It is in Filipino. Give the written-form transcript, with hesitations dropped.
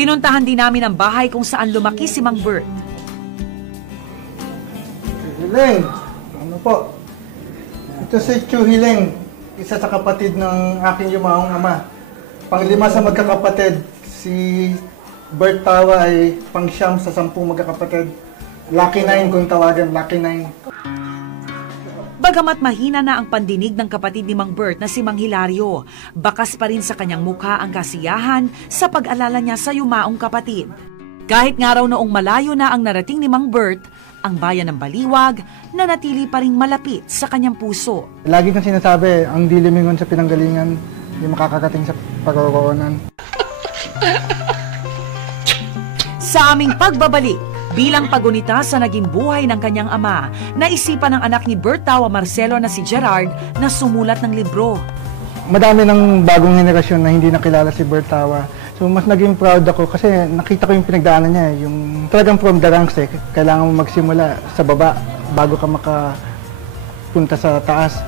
Pinuntahan din namin ang bahay kung saan lumaki si Mang Bert. Hiling, ano po? Ito si Chu Hiling, isa sa kapatid ng aking yumaong ama. Panglima sa magkakapatid, si Bert Tawa ay pangsyam sa 10 magkakapatid. Lucky 9 kung tawagan, Lucky 9. Bagamat mahina na ang pandinig ng kapatid ni Mang Bert na si Mang Hilario, bakas pa rin sa kanyang mukha ang kasiyahan sa pag-alala niya sa yumaong kapatid. Kahit nga raw noong malayo na ang narating ni Mang Bert, ang bayan ng Baliwag nanatili pa ring malapit sa kanyang puso. Lagi kong sinasabi, ang dilimingon sa pinanggalingan, hindi makakakating sa pagkakoonan. Sa aming pagbabalik, bilang pagunita sa naging buhay ng kanyang ama, naisipan ng anak ni Bert Tawa Marcelo na si Gerard na sumulat ng libro. Madami ng bagong henerasyon na hindi nakilala si Bert Tawa. So mas naging proud ako kasi nakita ko yung pinagdaanan niya, yung talagang from the ranks kailangan mo magsimula sa baba bago ka makapunta sa taas.